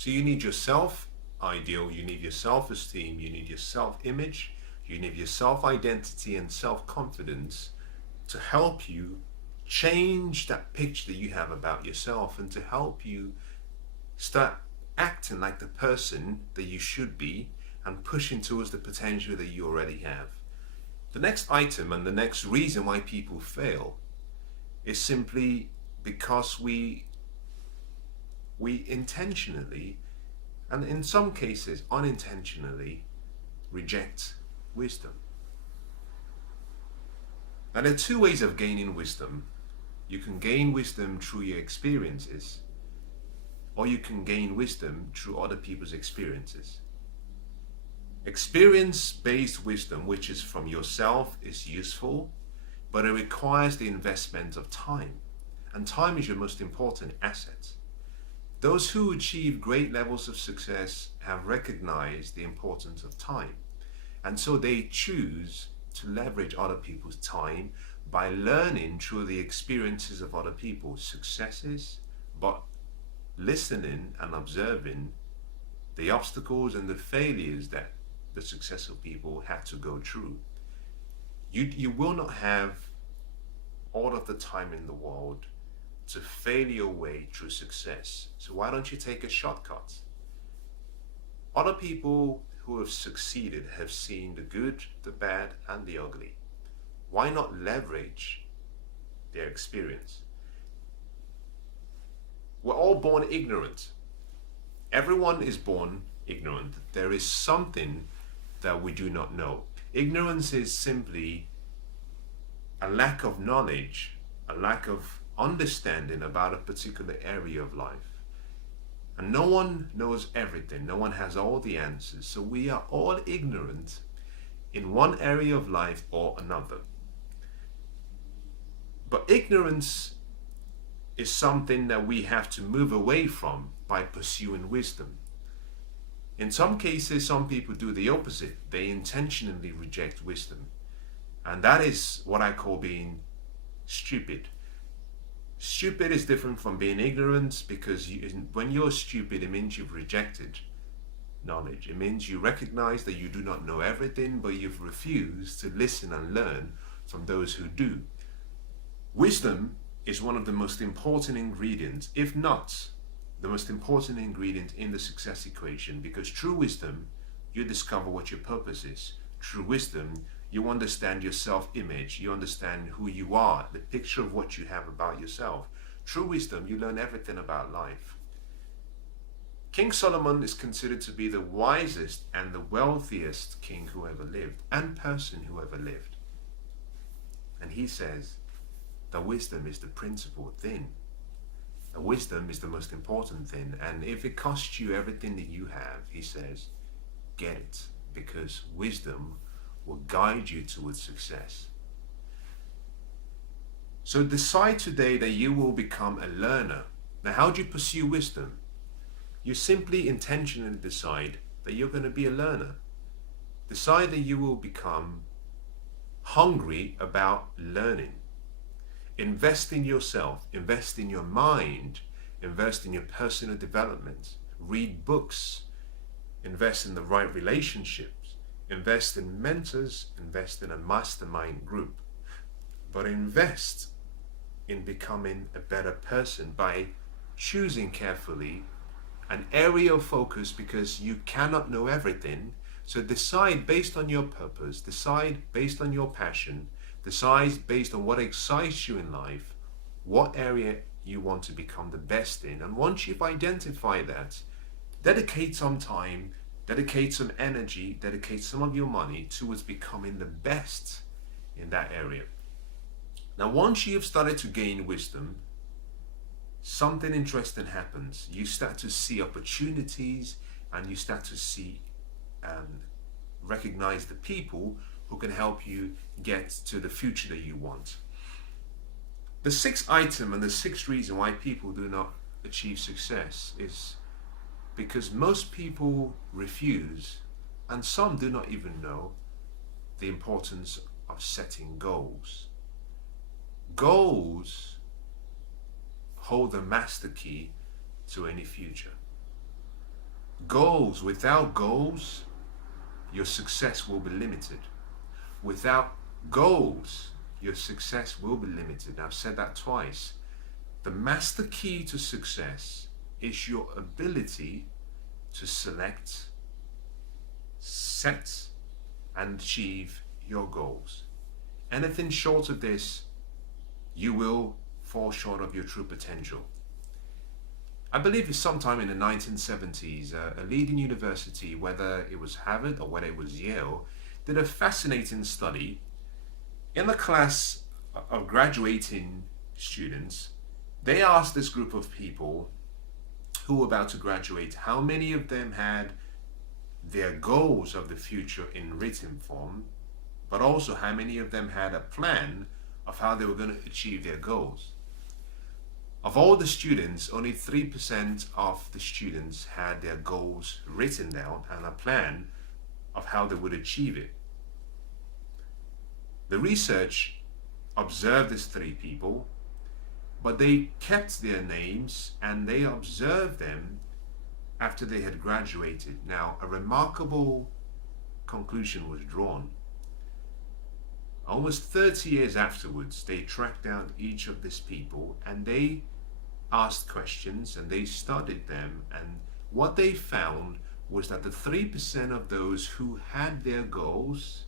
So you need your self-ideal, you need your self-esteem, you need your self-image, you need your self-identity and self-confidence to help you change that picture that you have about yourself and to help you start acting like the person that you should be and pushing towards the potential that you already have. The next item and the next reason why people fail is simply because we intentionally, and in some cases unintentionally, reject wisdom. Now there are two ways of gaining wisdom. You can gain wisdom through your experiences, or you can gain wisdom through other people's experiences. Experience-based wisdom, which is from yourself, is useful, but it requires the investment of time. And time is your most important asset. Those who achieve great levels of success have recognized the importance of time. And so they choose to leverage other people's time by learning through the experiences of other people's successes, but listening and observing the obstacles and the failures that the successful people had to go through. You will not have all of the time in the world to fail your way through success. So why don't you take a shortcut? Other people who have succeeded have seen the good, the bad, and the ugly. Why not leverage their experience? We're all born ignorant. Everyone is born ignorant. There is something that we do not know. Ignorance is simply a lack of knowledge, a lack of understanding about a particular area of life. And no one knows everything. No one has all the answers. So we are all ignorant in one area of life or another. But ignorance is something that we have to move away from by pursuing wisdom. In some cases, some people do the opposite. They intentionally reject wisdom. And that is what I call being stupid. Stupid is different from being ignorant, because when you're stupid, it means you've rejected knowledge. It means you recognize that you do not know everything, but you've refused to listen and learn from those who do. Wisdom is one of the most important ingredients, if not the most important ingredient in the success equation, because through wisdom, you discover what your purpose is. Through wisdom, you understand your self-image, you understand who you are, the picture of what you have about yourself. Through wisdom, you learn everything about life. King Solomon is considered to be the wisest and the wealthiest king who ever lived, and person who ever lived. And he says that wisdom is the principal thing. That wisdom is the most important thing. And if it costs you everything that you have, he says, get it, because wisdom will guide you towards success. So decide today that you will become a learner. Now, how do you pursue wisdom? You simply intentionally decide that you're going to be a learner. Decide that you will become hungry about learning. Invest in yourself, invest in your mind, invest in your personal development. Read books, invest in the right relationships, invest in mentors, invest in a mastermind group. But invest in becoming a better person by choosing carefully an area of focus, because you cannot know everything. So decide based on your purpose, decide based on your passion, decide based on what excites you in life, what area you want to become the best in. And once you've identified that, dedicate some time, dedicate some energy, dedicate some of your money towards becoming the best in that area. Now, once you've started to gain wisdom, something interesting happens. You start to see opportunities, and you start to see recognize the people who can help you get to the future that you want. The sixth item and the sixth reason why people do not achieve success is because most people refuse, and some do not even know, the importance of setting goals. Goals hold the master key to any future. Goals. Without goals, your success will be limited. Without goals, your success will be limited. I've said that twice. The master key to success is your ability to select, set, and achieve your goals. Anything short of this, you will fall short of your true potential. I believe it's sometime in the 1970s, a leading university, whether it was Harvard or whether it was Yale, did a fascinating study. In the class of graduating students, they asked this group of people who were about to graduate how many of them had their goals of the future in written form, but also how many of them had a plan of how they were going to achieve their goals. Of all the students, only 3% of the students had their goals written down and a plan of how they would achieve it. The research observed these 3 people, but they kept their names and they observed them after they had graduated. Now, a remarkable conclusion was drawn. Almost 30 years afterwards, they tracked down each of these people and they asked questions and they studied them, and what they found was that the 3% of those who had their goals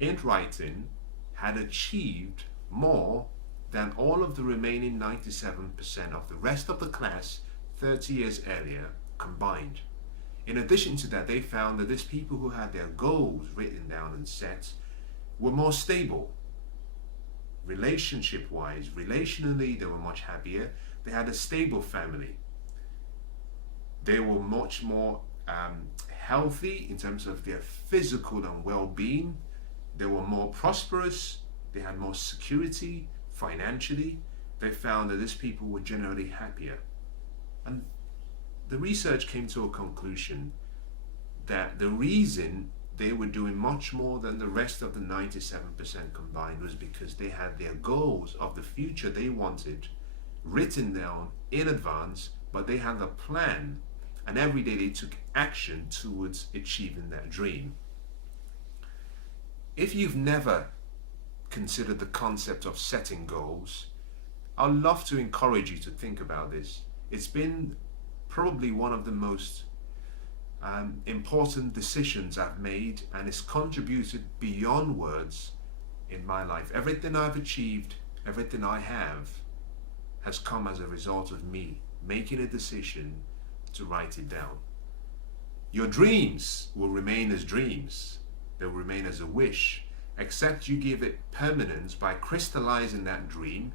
in writing had achieved more than all of the remaining 97% of the rest of the class 30 years earlier combined. In addition to that, they found that these people who had their goals written down and set were more stable. Relationship-wise, relationally, they were much happier. They had a stable family. They were much more healthy in terms of their physical and well-being. They were more prosperous. They had more security financially. They found that these people were generally happier. And the research came to a conclusion that the reason they were doing much more than the rest of the 97% combined was because they had their goals of the future they wanted written down in advance, but they had a plan, and every day they took action towards achieving that dream. If you've never considered the concept of setting goals, I'd love to encourage you to think about this. It's been probably one of the most important decisions I've made, and it's contributed beyond words in my life. Everything I've achieved, everything I have, has come as a result of me making a decision to write it down. Your dreams will remain as dreams. They'll remain as a wish, except you give it permanence by crystallizing that dream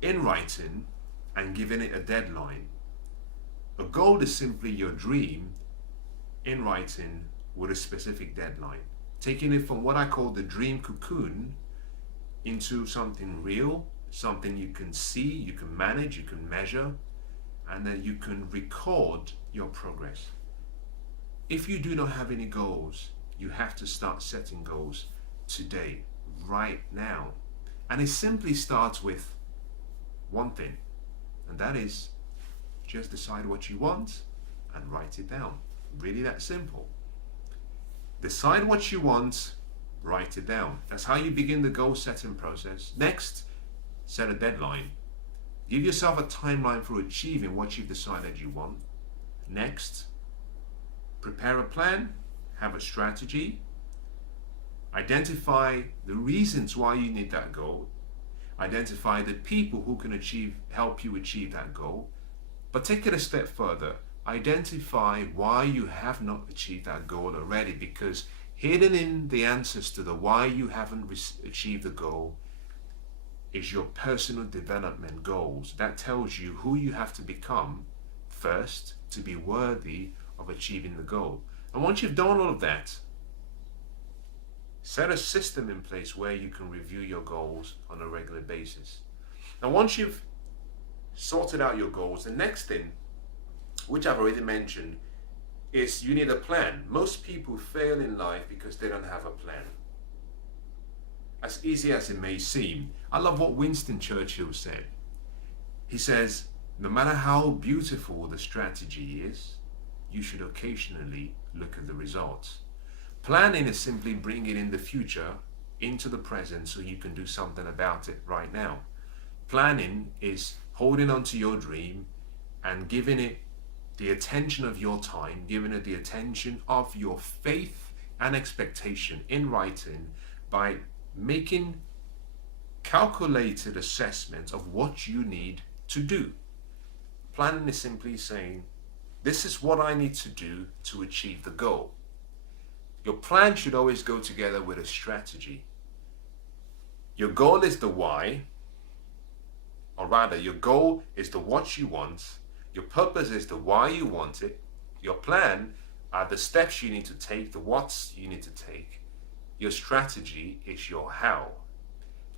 in writing and giving it a deadline. A goal is simply your dream in writing with a specific deadline. Taking it from what I call the dream cocoon into something real, something you can see, you can manage, you can measure, and then you can record your progress. If you do not have any goals, you have to start setting goals today, right now. And it simply starts with one thing, and that is just decide what you want and write it down. Really that simple. Decide what you want, write it down. That's how you begin the goal setting process. Next, set a deadline. Give yourself a timeline for achieving what you've decided you want. Next, prepare a plan, have a strategy, identify the reasons why you need that goal, identify the people who can help you achieve that goal, but take it a step further. Identify why you have not achieved that goal already, because hidden in the answers to the why you haven't achieved the goal is your personal development goals. That tells you who you have to become first to be worthy of achieving the goal. And once you've done all of that, set a system in place where you can review your goals on a regular basis. Now, once you've sorted out your goals, the next thing, which I've already mentioned, is you need a plan. Most people fail in life because they don't have a plan. As easy as it may seem, I love what Winston Churchill said. He says, no matter how beautiful the strategy is, you should occasionally look at the results. Planning is simply bringing in the future into the present so you can do something about it right now. Planning is holding on to your dream and giving it the attention of your time, giving it the attention of your faith and expectation in writing by making calculated assessments of what you need to do. Planning is simply saying, this is what I need to do to achieve the goal. Your plan should always go together with a strategy. Your goal is the why, or rather, your goal is the what you want. Your purpose is the why you want it. Your plan are the steps you need to take, the what's you need to take. Your strategy is your how.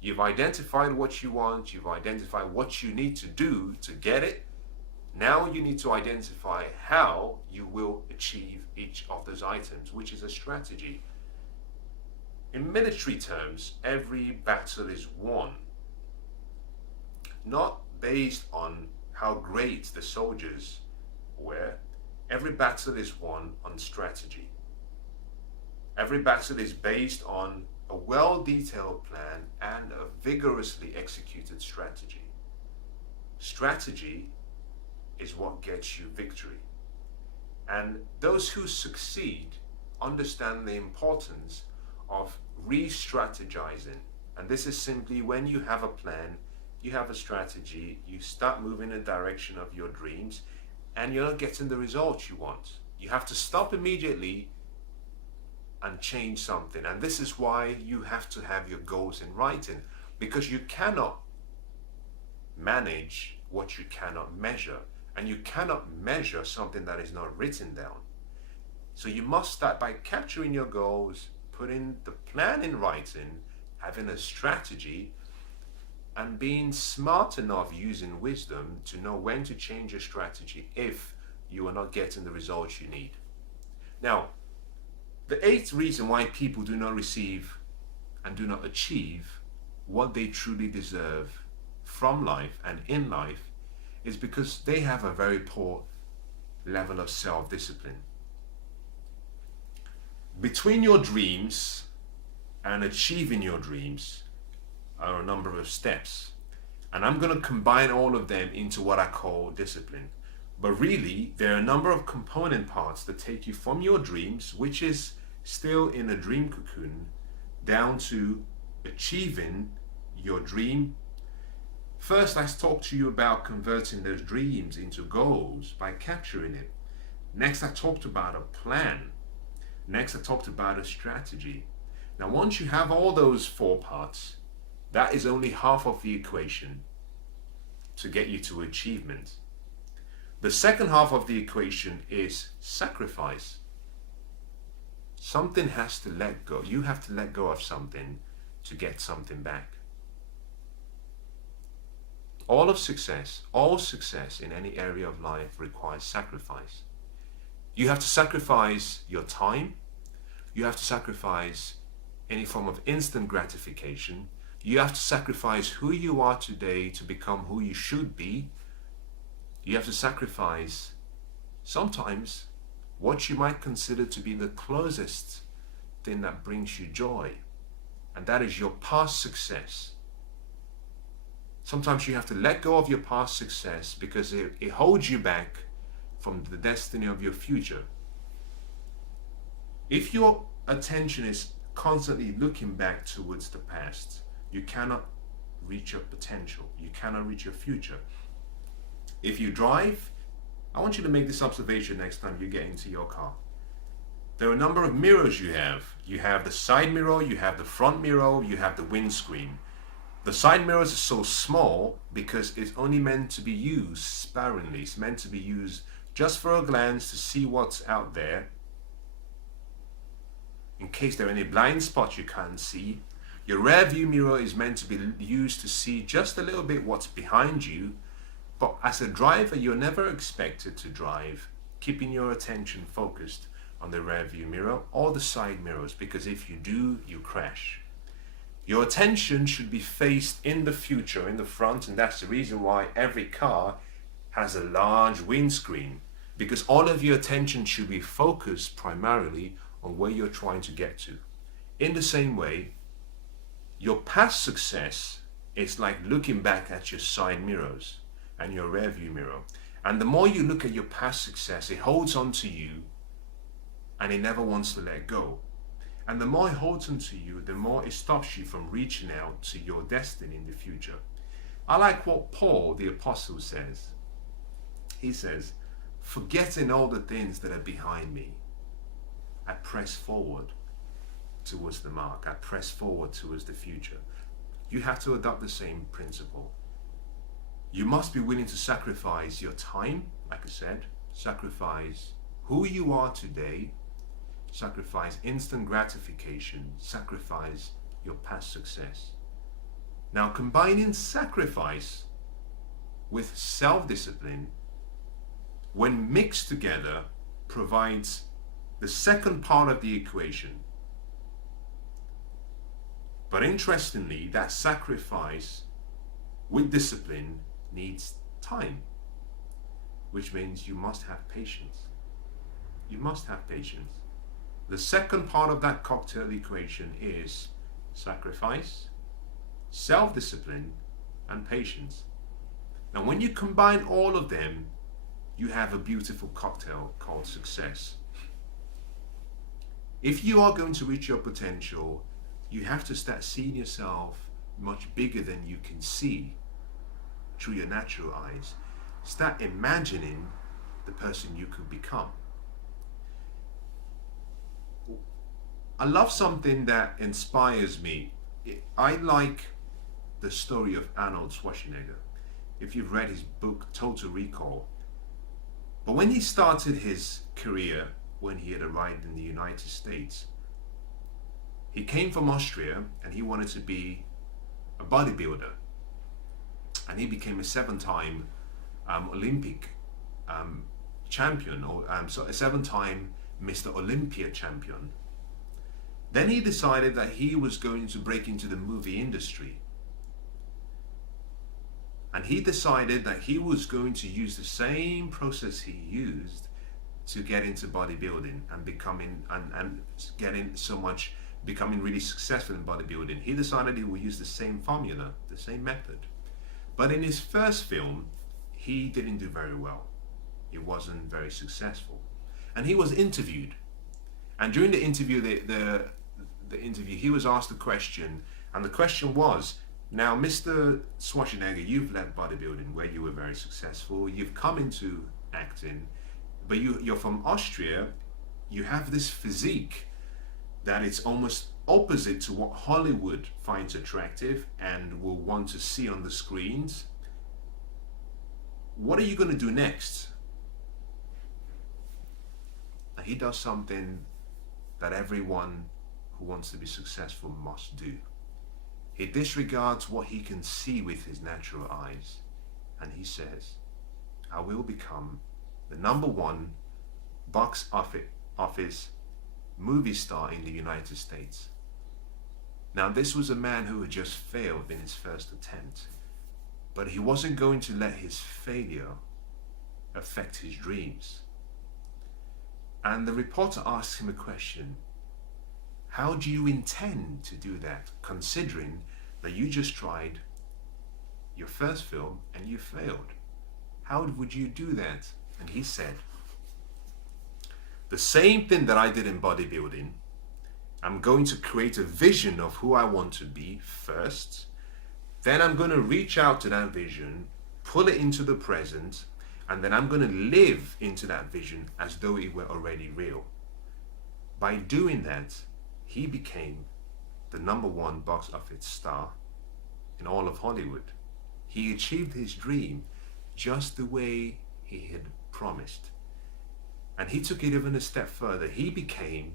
You've identified what you want, you've identified what you need to do to get it. Now you need to identify how you will achieve each of those items, which is a strategy. In military terms, every battle is won, not based on how great the soldiers were. Every battle is won on strategy. Every battle is based on a well-detailed plan and a vigorously executed strategy. Strategy is what gets you victory. And those who succeed understand the importance of re-strategizing. And this is simply when you have a plan, you have a strategy, you start moving in the direction of your dreams, and you're not getting the results you want. You have to stop immediately and change something. And this is why you have to have your goals in writing, because you cannot manage what you cannot measure, and you cannot measure something that is not written down. So you must start by capturing your goals, putting the plan in writing, having a strategy, and being smart enough using wisdom to know when to change your strategy if you are not getting the results you need. Now, the eighth reason why people do not receive and do not achieve what they truly deserve from life and in life is because they have a very poor level of self-discipline. Between your dreams and achieving your dreams are a number of steps, and I'm going to combine all of them into what I call discipline. But really, there are a number of component parts that take you from your dreams, which is still in a dream cocoon, down to achieving your dream. First, I talked to you about converting those dreams into goals by capturing it. Next, I talked about a plan. Next, I talked about a strategy. Now, once you have all those four parts, that is only half of the equation to get you to achievement. The second half of the equation is sacrifice. Something has to let go. You have to let go of something to get something back. All success in any area of life requires sacrifice. You have to sacrifice your time. You have to sacrifice any form of instant gratification. You have to sacrifice who you are today to become who you should be. You have to sacrifice sometimes what you might consider to be the closest thing that brings you joy, and that is your past success. Sometimes you have to let go of your past success because it holds you back from the destiny of your future. If your attention is constantly looking back towards the past, you cannot reach your potential. You cannot reach your future. If you drive, I want you to make this observation next time you get into your car. There are a number of mirrors you have. You have the side mirror, you have the front mirror, you have the windscreen. The side mirrors are so small because it's only meant to be used sparingly. It's meant to be used just for a glance to see what's out there. In case there are any blind spots you can't see. Your rear view mirror is meant to be used to see just a little bit what's behind you. But as a driver, you're never expected to drive keeping your attention focused on the rear view mirror or the side mirrors, because if you do, you crash. Your attention should be faced in the future, in the front, and that's the reason why every car has a large windscreen, because all of your attention should be focused primarily on where you're trying to get to. In the same way, your past success is like looking back at your side mirrors and your rear view mirror. And the more you look at your past success, it holds on to you and it never wants to let go. And the more it holds on to you, the more it stops you from reaching out to your destiny in the future. I like what Paul the Apostle says. He says, forgetting all the things that are behind me, I press forward towards the mark. I press forward towards the future. You have to adopt the same principle. You must be willing to sacrifice your time, like I said, sacrifice who you are today, sacrifice instant gratification, sacrifice your past success. Now, combining sacrifice with self-discipline, when mixed together, provides the second part of the equation. But interestingly, that sacrifice with discipline needs time, which means you must have patience. You must have patience. The second part of that cocktail equation is sacrifice, self-discipline, and patience. Now, when you combine all of them, you have a beautiful cocktail called success. If you are going to reach your potential, you have to start seeing yourself much bigger than you can see through your natural eyes. Start imagining the person you could become. I love something that inspires me. I like the story of Arnold Schwarzenegger. If you've read his book, Total Recall. But when he started his career, when he had arrived in the United States, he came from Austria and he wanted to be a bodybuilder. And he became a 7-time Olympic champion, or a 7-time Mr. Olympia champion. Then he decided that he was going to break into the movie industry. And he decided that he was going to use the same process he used to get into bodybuilding and becoming really successful in bodybuilding. He decided he would use the same formula, the same method. But in his first film, he didn't do very well. He wasn't very successful. And he was interviewed. And during the interview, the interview, he was asked a question, and the question was, now, Mr. Schwarzenegger, you've left bodybuilding where you were very successful. You've come into acting, but you're from Austria. You have this physique that it's almost opposite to what Hollywood finds attractive and will want to see on the screens. What are you going to do next? And he does something that everyone who wants to be successful must do. He disregards what he can see with his natural eyes, and he says, I will become the #1 box office movie star in the United States. Now, this was a man who had just failed in his first attempt, but he wasn't going to let his failure affect his dreams. And the reporter asked him a question. How do you intend to do that, considering that you just tried your first film and you failed? How would you do that? And he said, the same thing that I did in bodybuilding, I'm going to create a vision of who I want to be first. Then I'm going to reach out to that vision, pull it into the present, and then I'm going to live into that vision as though it were already real. By doing that, he became the #1 box office star in all of Hollywood. He achieved his dream just the way he had promised. And he took it even a step further. He became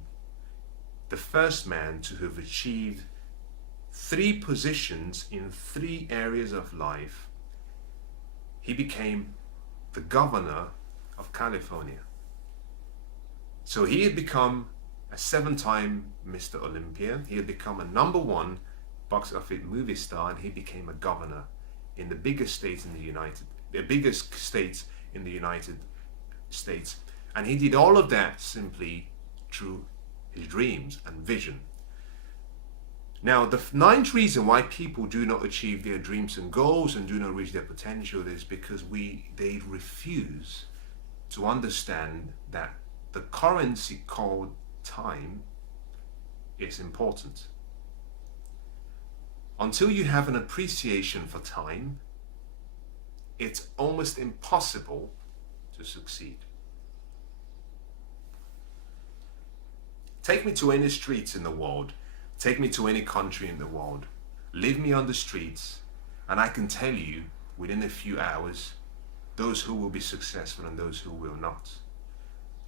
the first man to have achieved 3 positions in 3 areas of life. He became the governor of California. So he had become a 7-time Mr. Olympia. He had become a #1 box office movie star, and he became a governor in the biggest states in the United states. And he did all of that simply through his dreams and vision. Now, the ninth reason why people do not achieve their dreams and goals and do not reach their potential is because they refuse to understand that the currency called time is important. Until you have an appreciation for time, it's almost impossible to succeed. Take me to any streets in the world, take me to any country in the world, leave me on the streets, and I can tell you within a few hours those who will be successful and those who will not.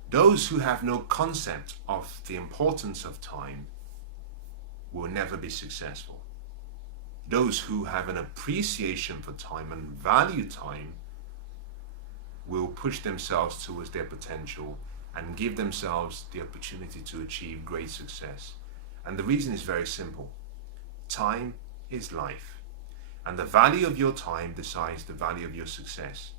Those who have no concept of the importance of time will never be successful. Those who have an appreciation for time and value time will push themselves towards their potential and give themselves the opportunity to achieve great success. And the reason is very simple. Time is life. And the value of your time decides the value of your success.